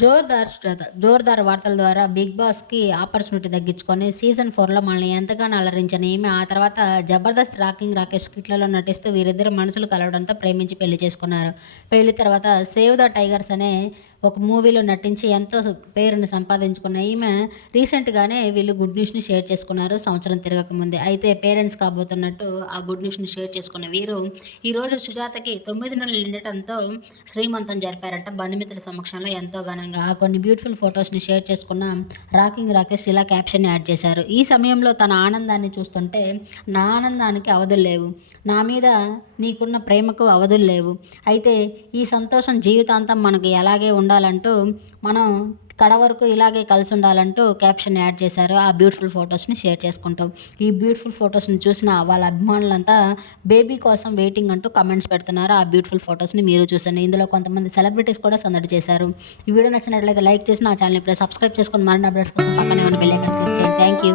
జోర్దార్ జోర్దార్ వార్తల ద్వారా బిగ్ బాస్కి ఆపర్చునిటీ తగ్గించుకొని సీజన్ ఫోర్లో మనల్ని ఎంతగానో అలరించిన ఈమె ఆ తర్వాత జబర్దస్త్ రాకింగ్ రాకేష్ కిట్లలో నటిస్తూ వీరిద్దరు మనసులు కలవడంతో ప్రేమించి పెళ్ళి చేసుకున్నారు. పెళ్ళి తర్వాత సేవ్ ద టైగర్స్ అనే ఒక మూవీలో నటించి ఎంతో పేరుని సంపాదించుకున్న ఈమె రీసెంట్గానే వీళ్ళు గుడ్ న్యూస్ని షేర్ చేసుకున్నారు సంవత్సరం తిరగకముందే అయితే పేరెంట్స్ కాబోతున్నట్టు ఆ గుడ్ న్యూస్ని షేర్ చేసుకున్న వీరు ఈరోజు సుజాతకి తొమ్మిది నెలలు నిండటంతో శ్రీమంతం జరిపారంట. బంధుమిత్రుల సమక్షంలో ఎంతో ఘనంగా ఆ కొన్ని బ్యూటిఫుల్ ఫొటోస్ని షేర్ చేసుకున్న రాకింగ్ రాకేష్ ఇలా క్యాప్షన్ యాడ్ చేశారు. ఈ సమయంలో తన ఆనందాన్ని చూస్తుంటే నా ఆనందానికి అవధులు లేవు. నా మీద నీకున్న ప్రేమకు అవధులు లేవు. అయితే ఈ సంతోషం జీవితాంతం మనకు ఎలాగే ఉండాలంటూ మనం కడ వరకు ఇలాగే కలిసి ఉండాలంటూ క్యాప్షన్ యాడ్ చేశారు. ఆ బ్యూటిఫుల్ ఫొటోస్ని షేర్ చేసుకుంటాం. ఈ బ్యూటిఫుల్ ఫొటోస్ని చూసిన వాళ్ళ అభిమానులంతా బేబీ కోసం వెయిటింగ్ అంటూ కమెంట్స్ పెడుతున్నారు. ఆ బ్యూటిఫుల్ ఫొటోస్ని మీరు చూసండి. ఇందులో కొంతమంది సెలబ్రిటీస్ కూడా సందడి చేశారు. ఈ వీడియో నచ్చినట్లయితే లైక్ చేసి నా ఛానల్ ఇప్పుడు సబ్స్క్రైబ్ చేసుకొని మరిన్ని అప్డేట్స్ కోసం పక్కనే ఉన్న బెల్ ఐకాన్ క్లిక్ చేయండి. Thank you